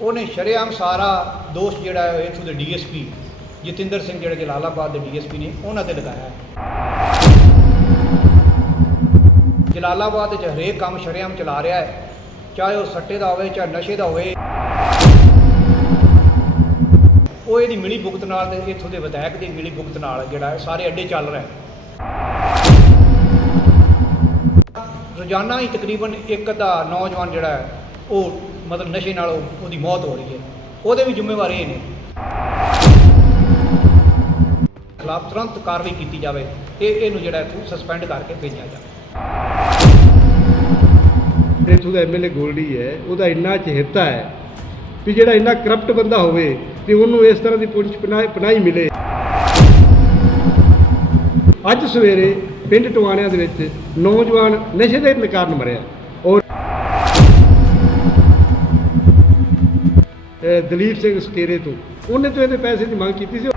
ਉਹਨੇ ਸ਼ਰੇਆਮ ਸਾਰਾ ਦੋਸ਼ ਜਿਹੜਾ ਹੈ ਇੱਥੋਂ ਦੇ ਡੀਐਸਪੀ, ਜਤਿੰਦਰ ਸਿੰਘ ਜਿਹੜੇ ਜਲਾਲਾਬਾਦ ਦੇ ਡੀਐਸਪੀ ਨੇ, ਉਹਨਾਂ ਤੇ ਲਗਾਇਆ ਹੈ। ਜਲਾਲਾਬਾਦ ਵਿੱਚ ਹਰੇਕ ਕੰਮ ਸ਼ਰੇਆਮ ਚਲਾ ਰਿਹਾ ਹੈ, ਚਾਹੇ ਉਹ ਸੱਟੇ ਦਾ ਹੋਵੇ ਚਾਹੇ ਨਸ਼ੇ ਦਾ ਹੋਵੇ। ਉਹ ਇਹਦੀ ਮਿਲੀ ਭੁਗਤ ਨਾਲ ਤੇ ਇੱਥੋਂ ਦੇ ਵਿਧਾਇਕ ਦੀ ਮਿਲੀ ਭੁਗਤ ਨਾਲ ਜਿਹੜਾ ਸਾਰੇ ਅੱਡੇ ਚੱਲ ਰਹੇ ਰੋਜ਼ਾਨਾ ਹੀ ਤਕਰੀਬਨ ਇੱਕ ਦਾ ਨੌਜਵਾਨ ਜਿਹੜਾ ਹੈ ਉਹ ਮਤਲਬ ਨਸ਼ੇ ਨਾਲ ਉਹਦੀ ਮੌਤ ਹੋ ਰਹੀ ਹੈ। ਉਹਦੇ ਵੀ ਜ਼ਿੰਮੇਵਾਰ ਇਹ ਨੇ। ਖਿਲਾਫ ਤੁਰੰਤ ਕਾਰਵਾਈ ਕੀਤੀ ਜਾਵੇ। ਤੇ ਇਹਨੂੰ ਜਿਹੜਾ ਇੱਥੋਂ ਸਸਪੈਂਡ ਕਰਕੇ ਭੇਜਿਆ ਜਾਵੇ। ਇੱਥੋਂ ਦਾ ਐਮਐਲਏ ਗੋਲਡੀ ਹੈ, ਉਹਦਾ ਇੰਨਾ ਚਿਹਤਾ ਹੈ ਵੀ ਜਿਹੜਾ ਇੰਨਾ ਕਰਪਟ ਬੰਦਾ ਹੋਵੇ ਤੇ ਉਹਨੂੰ ਇਸ ਤਰ੍ਹਾਂ ਦੀ ਪੁੰਛ ਪਨਾਹ ਪਨਾਹੀ ਮਿਲੇ। ਅੱਜ ਸਵੇਰੇ ਪਿੰਡ ਟਵਾਣਿਆਂ ਦੇ ਵਿੱਚ ਨੌਜਵਾਨ ਨਸ਼ੇ ਦੇ ਕਾਰਨ ਮਰਿਆ। ਦਲੀਪ ਸਿੰਘ ਸਕੇਰੇ ਤੋਂ। ਉਹਨੇ ਤੋਂ ਇਹਦੇ ਪੈਸੇ ਦੀ ਮੰਗ ਕੀਤੀ ਸੀ